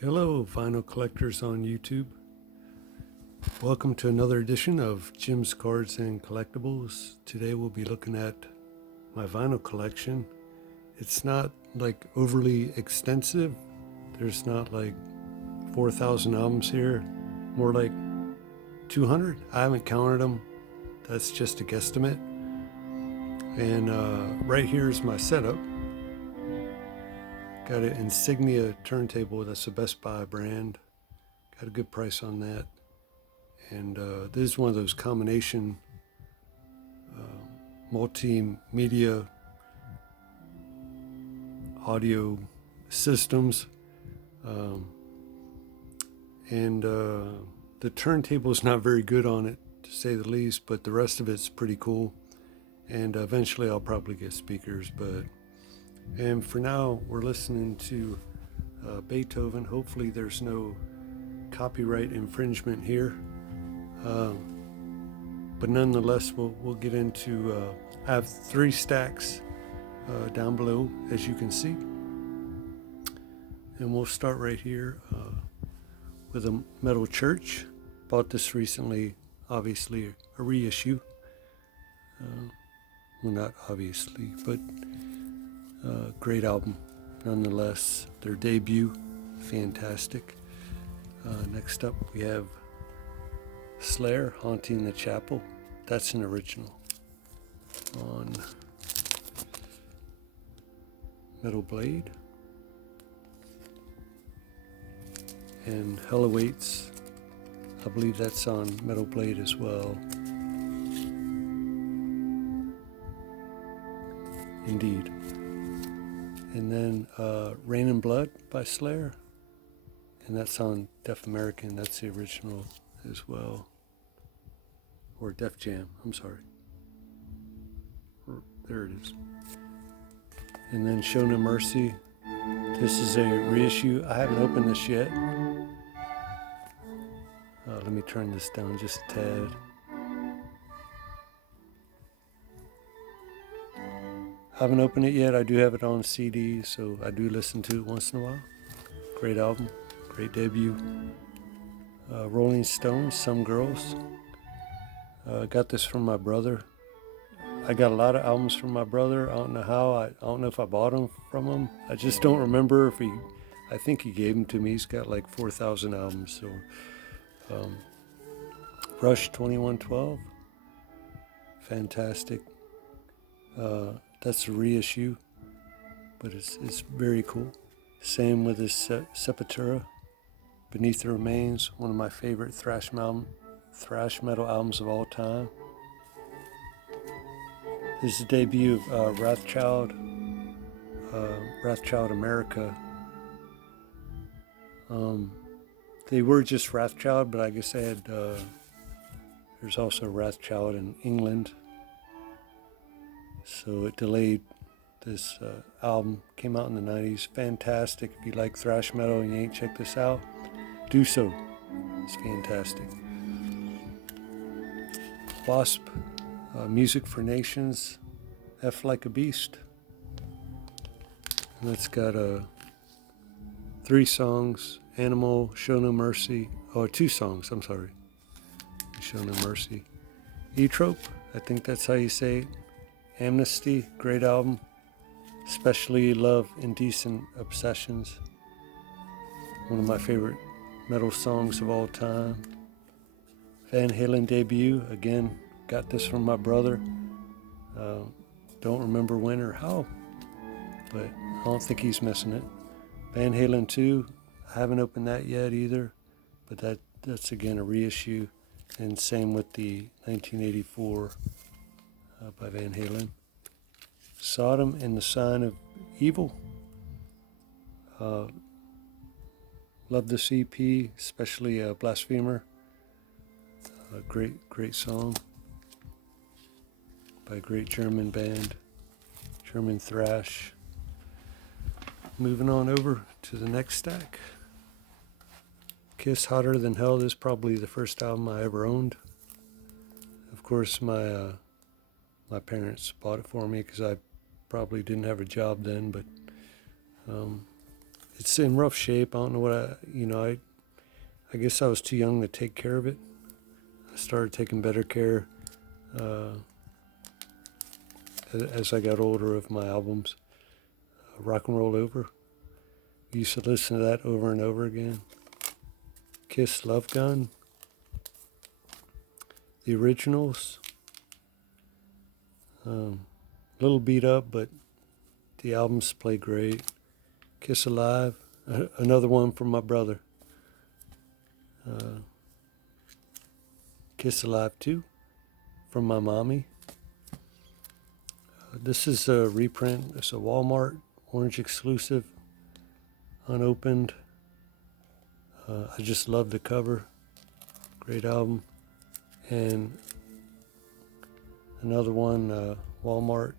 Hello, vinyl collectors on YouTube. Welcome to another edition of Jim's Cards and Collectibles. Today we'll be looking at my vinyl collection. It's not like overly extensive. There's not like 4,000 albums here, more like 200. I haven't counted them. That's just a guesstimate. And right here is my setup. Got an Insignia turntable. That's a Best Buy brand. Got a good price on that. And this is one of those combination multimedia audio systems. The turntable is not very good on it, to say the least, but the rest of it's pretty cool. And eventually I'll probably get speakers, and for now we're listening to Beethoven. Hopefully there's no copyright infringement here. But nonetheless, we'll get into, I have 3 stacks down below, as you can see. And we'll start right here with a Metal Church. Bought this recently, obviously a reissue. Well, not obviously, but great album nonetheless. Their debut, fantastic. Next up we have Slayer, Haunting the Chapel. That's an original on Metal Blade. And Hell Awaits, I believe that's on Metal Blade as well. Indeed. And then Rain and Blood by Slayer, and that's on Def American. That's the original as well. Or Def Jam, I'm sorry. There it is. And then Show No Mercy. This is a reissue. I haven't opened this yet. Let me turn this down just a tad. I haven't opened it yet. I do have it on CD, so I do listen to it once in a while. Great album, great debut. Rolling Stones, Some Girls. Got this from my brother. I got a lot of albums from my brother. I don't know how. I don't know if I bought them from him. I just don't remember if I think he gave them to me. He's got like 4,000 albums. So, Rush 2112. Fantastic. That's a reissue, but it's very cool. Same with this Sepultura, Beneath the Remains, one of my favorite thrash metal albums of all time. This is the debut of Wrathchild America. They were just Wrathchild, but I guess they had, there's also Wrathchild in England. So it delayed. This album came out in the 90s. Fantastic. If you like thrash metal and you ain't checked this out, do so. It's fantastic. Wasp, Music for Nations, F Like a Beast. And it's got 3 songs. Animal, Show No Mercy. 2 songs, I'm sorry. Show No Mercy. Etrope, I think that's how you say it. Amnesty, great album. Especially Love, Indecent Obsessions. One of my favorite metal songs of all time. Van Halen debut, again, got this from my brother. Don't remember when or how, but I don't think he's missing it. Van Halen 2, I haven't opened that yet either, but that's again a reissue, and same with the 1984 by Van Halen. Sodom and the Sign of Evil. Love this EP, especially Blasphemer. Great song by a great German band, German thrash. Moving on over to the next stack. Kiss Hotter Than Hell. This is probably the first album I ever owned. Of course, my parents bought it for me because I probably didn't have a job then, but it's in rough shape. I don't know what I guess I was too young to take care of it. I started taking better care as I got older of my albums. Rock and Roll Over. I used to listen to that over and over again. Kiss Love Gun. The originals. Little beat up, but the albums play great. Kiss Alive. Another one from my brother. Kiss Alive 2 from my mommy. This is a reprint. It's a Walmart Orange exclusive, unopened. I just love the cover. Great album. And another one, Walmart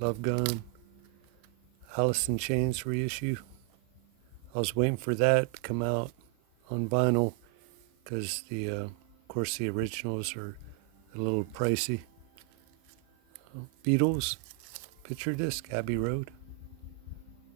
Love Gun. Alice in Chains reissue. I was waiting for that to come out on vinyl because of course the originals are a little pricey. Beatles picture disc, Abbey Road.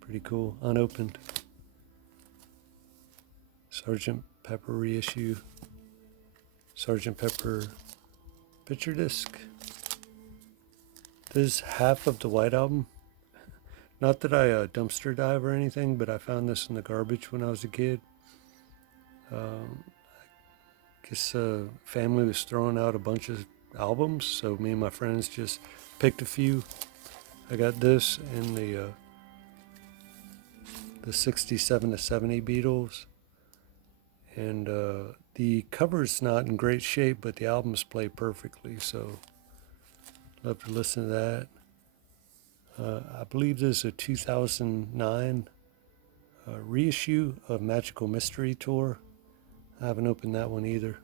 Pretty cool, unopened. Sgt. Pepper reissue. Sgt. Pepper picture disc. This is half of the White Album. Not that I dumpster dive or anything, but I found this in the garbage when I was a kid. I guess family was throwing out a bunch of albums, so me and my friends just picked a few. I got this and the 67 to 70 Beatles, and the cover's not in great shape, but the albums play perfectly, so love to listen to that. I believe there's a 2009 reissue of Magical Mystery Tour. I haven't opened that one either.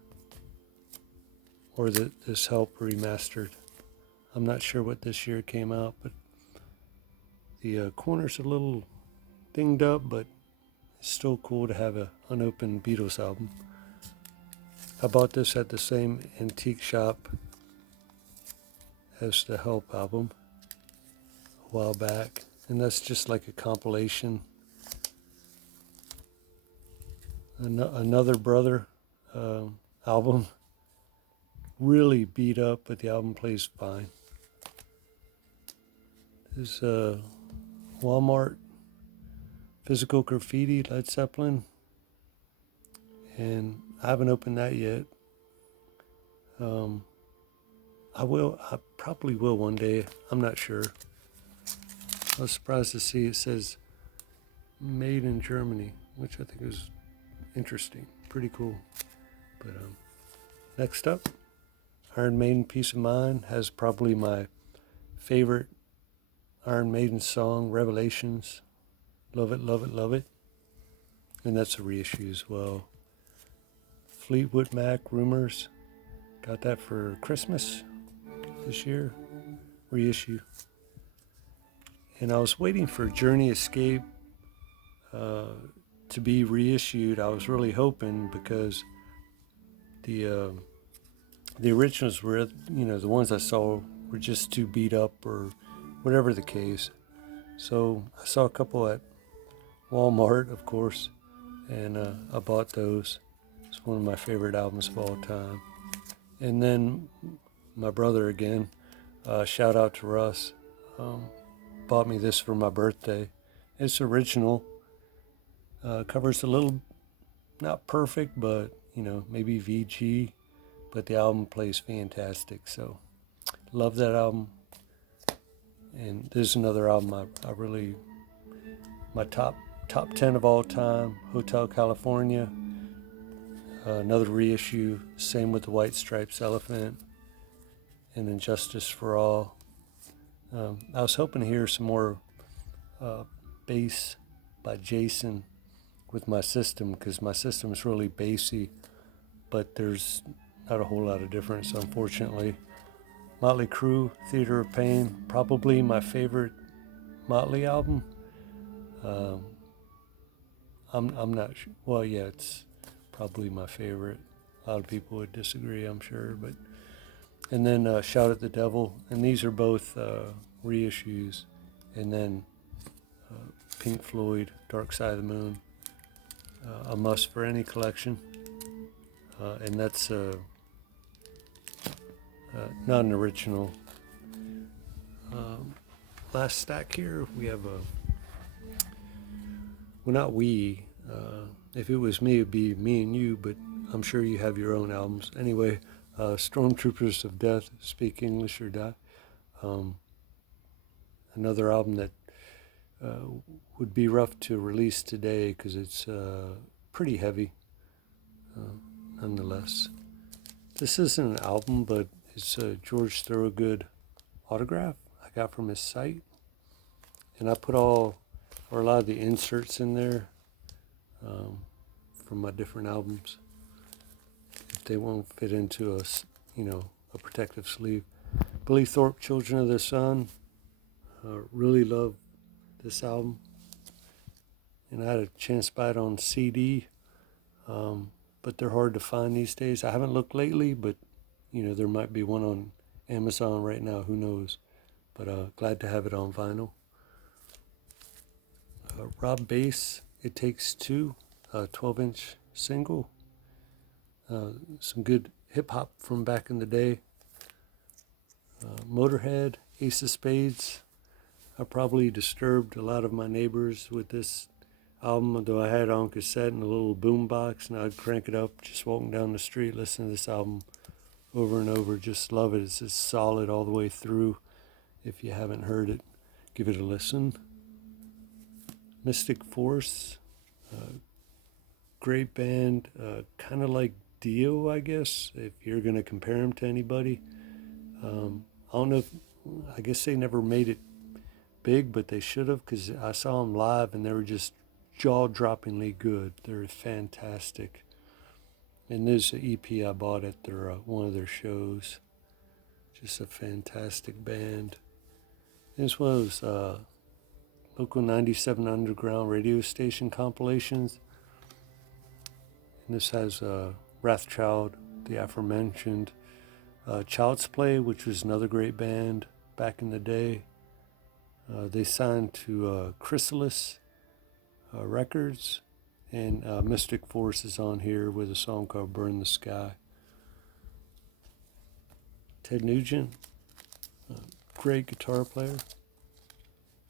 Or this Help remastered. I'm not sure what this year came out, but the corner's a little dinged up, but it's still cool to have an unopened Beatles album. I bought this at the same antique shop as the Help album a while back, and that's just like a compilation. Another Brother album, really beat up, but the album plays fine. This is Walmart Physical Graffiti, Led Zeppelin, and I haven't opened that yet. I probably will one day, I'm not sure. I was surprised to see it says made in Germany, which I think is interesting, pretty cool. But next up, Iron Maiden, Peace of Mind, has probably my favorite Iron Maiden song, Revelations. Love it, love it, love it. And that's a reissue as well. Fleetwood Mac, Rumors. Got that for Christmas this year. Reissue. And I was waiting for Journey Escape to be reissued. I was really hoping because the originals were, the ones I saw were just too beat up or whatever the case. So I saw a couple at Walmart, of course, and I bought those. It's one of my favorite albums of all time. And then my brother again, shout out to Russ, bought me this for my birthday. It's original. Covers a little, not perfect, but maybe VG, but the album plays fantastic. So love that album. And there's another album I really, my top 10 of all time, Hotel California. Another reissue, same with the White Stripes Elephant, and then Justice for All. I was hoping to hear some more bass by Jason with my system, because my system is really bassy, but there's not a whole lot of difference, unfortunately. Motley Crue, Theater of Pain, probably my favorite Motley album. I'm not sure. Well, yeah, it's probably my favorite. A lot of people would disagree, I'm sure, but and then Shout at the Devil, and these are both reissues. And then Pink Floyd, Dark Side of the Moon, a must for any collection. And that's not an original. Last stack here, we have well, not we. If it was me, it'd be me and you, but I'm sure you have your own albums. Anyway, Stormtroopers of Death, Speak English or Die. Another album that would be rough to release today because it's pretty heavy, nonetheless. This isn't an album, but it's a George Thorogood autograph I got from his site. And I put a lot of the inserts in there from my different albums. If they won't fit into a protective sleeve. Billy Thorpe, Children of the Sun. Really love this album. And I had a chance to buy it on CD. But they're hard to find these days. I haven't looked lately, but there might be one on Amazon right now, who knows. But glad to have it on vinyl. Rob Bass, It Takes Two, 12-inch single. Some good hip-hop from back in the day. Motorhead, Ace of Spades. I probably disturbed a lot of my neighbors with this album, though I had it on cassette in a little boom box, and I'd crank it up just walking down the street, listening to this album over and over. Just love it. It's just solid all the way through. If you haven't heard it, give it a listen. Mystic Force, great band, kind of like Dio, I guess, if you're going to compare them to anybody. I don't know I guess they never made it big, but they should have, because I saw them live and they were just jaw-droppingly good. They're fantastic. And there's an EP I bought at their one of their shows. Just a fantastic band. This was local 97 Underground radio station compilations. And this has Wrathchild, the aforementioned, Child's Play, which was another great band back in the day. They signed to Chrysalis Records, and Mystic Force is on here with a song called Burn the Sky. Ted Nugent, great guitar player,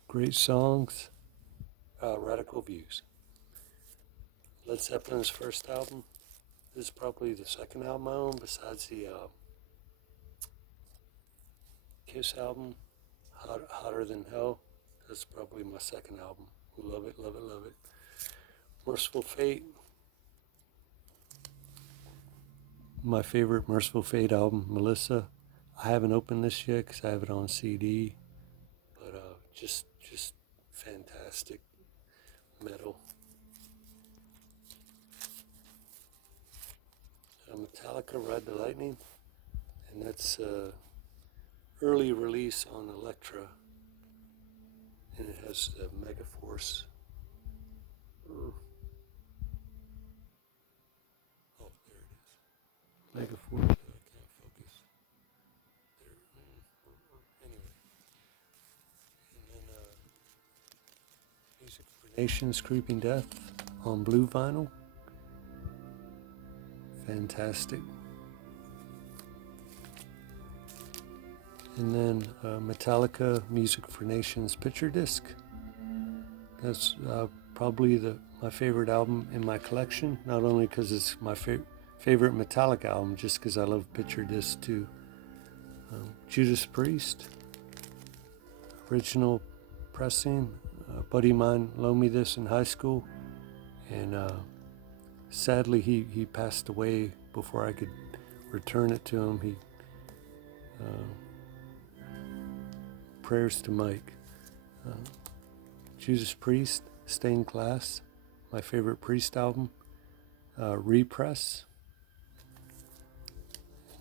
great songs, radical views. Led Zeppelin's first album. This is probably the second album I own besides the Kiss album, Hotter Than Hell. That's probably my second album. Love it, love it, love it. Merciful Fate. My favorite Merciful Fate album, Melissa. I haven't opened this yet because I have it on CD, but just fantastic metal. Metallica, Ride the Lightning, and that's early release on Elektra, and it has the Megaforce. Oh, there it is. Megaforce. I can't focus. There. Anyway, and then Music for Nations, Creeping Death on blue vinyl. Fantastic. And then Metallica, Music for Nations picture disc. That's probably my favorite album in my collection, not only because it's my favorite Metallica album, just because I love picture disc too. Judas Priest, original pressing. A buddy of mine loaned me this in high school, and sadly he passed away before I could return it to him. He prayers to Mike. Judas Priest, Stained Glass, my favorite Priest album. Repress.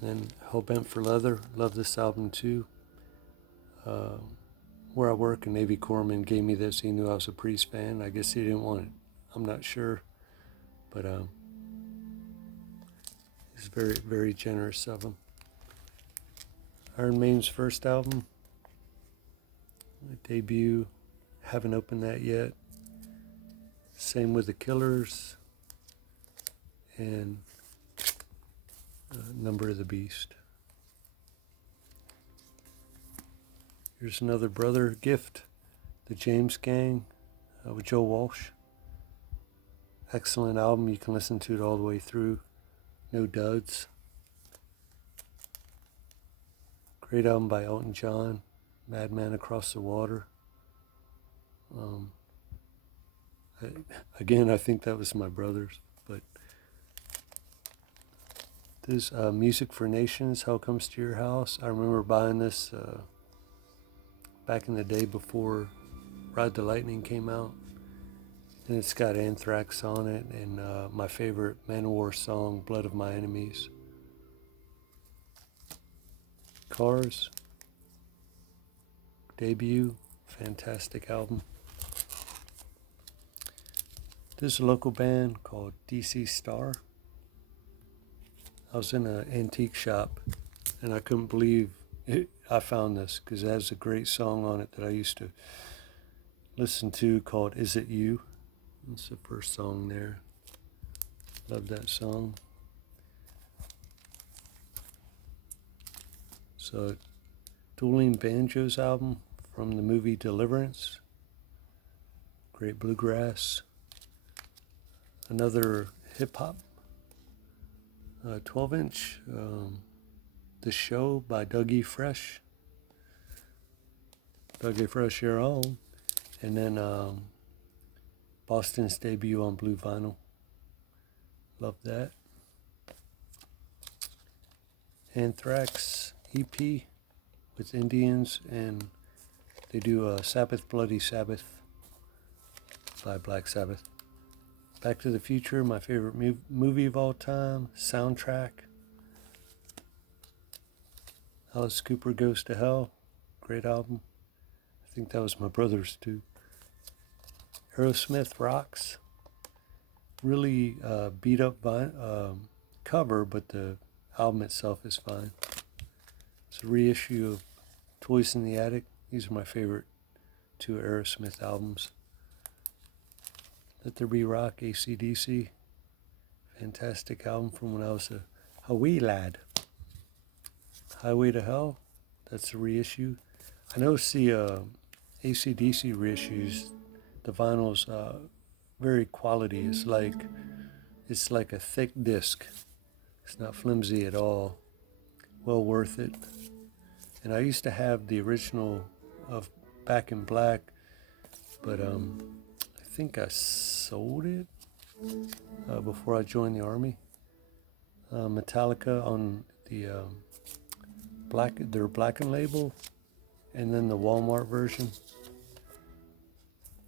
And then Hellbent for Leather, love this album too. Where I work, a Navy corpsman gave me this. He knew I was a Priest fan. I guess he didn't want it. I'm not sure. But it's very, very generous of him. Iron Maiden's first album, debut. Haven't opened that yet. Same with the Killers and Number of the Beast. Here's another brother gift, the James Gang with Joe Walsh. Excellent album. You can listen to it all the way through. No duds. Great album by Elton John. Madman Across the Water. I think that was my brother's. But this Music for Nations, Hell Comes to Your House. I remember buying this back in the day before Ride the Lightning came out. And it's got Anthrax on it and my favorite Manowar song, Blood of My Enemies. Cars. Debut. Fantastic album. There's a local band called DC Star. I was in an antique shop and I couldn't believe it. I found this because it has a great song on it that I used to listen to called Is It You? That's the first song there. Love that song. So, Dueling Banjos album from the movie Deliverance. Great bluegrass. Another hip-hop 12-inch, The Show by Dougie Fresh. Dougie Fresh, your own. And then Boston's debut on blue vinyl. Love that. Anthrax EP with Indians, and they do Sabbath Bloody Sabbath by Black Sabbath. Back to the Future, my favorite movie of all time, soundtrack. Alice Cooper Goes to Hell, great album. I think that was my brother's too. Aerosmith Rocks, really beat up cover, but the album itself is fine. It's a reissue of Toys in the Attic. These are my favorite two Aerosmith albums. Let There Be Rock, AC/DC. Fantastic album from when I was a wee lad. Highway to Hell, that's a reissue. I noticed the AC/DC reissues, the vinyl's very quality. It's like a thick disc. It's not flimsy at all. Well worth it. And I used to have the original of Back in Black, but I think I sold it before I joined the Army. Metallica on the their Black and Label, and then the Walmart version.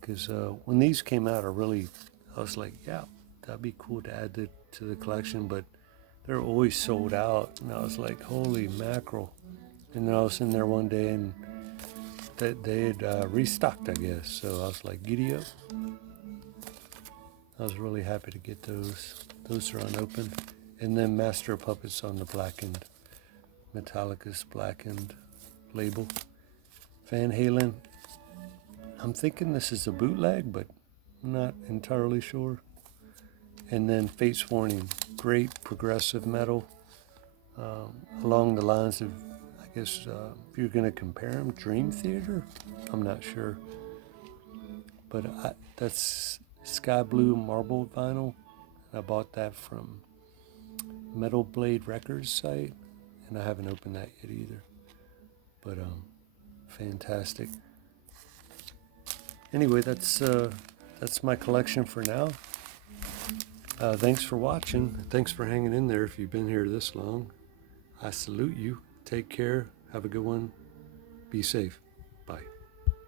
Because when these came out, I was like, yeah, that'd be cool to add to the collection, but they're always sold out, and I was like, holy mackerel. And then I was in there one day, and they had restocked, I guess, so I was like, giddy up. I was really happy to get those. Those are unopened. And then Master of Puppets on the blackened, Metallica's blackened label. Van Halen, I'm thinking this is a bootleg, but I'm not entirely sure. And then Fates Warning, great progressive metal, along the lines of, I guess, if you're going to compare them, Dream Theater? I'm not sure. But that's Sky Blue Marble vinyl. I bought that from Metal Blade Records site, and I haven't opened that yet either. But fantastic. Anyway, that's my collection for now. Thanks for watching. Thanks for hanging in there if you've been here this long. I salute you. Take care. Have a good one. Be safe.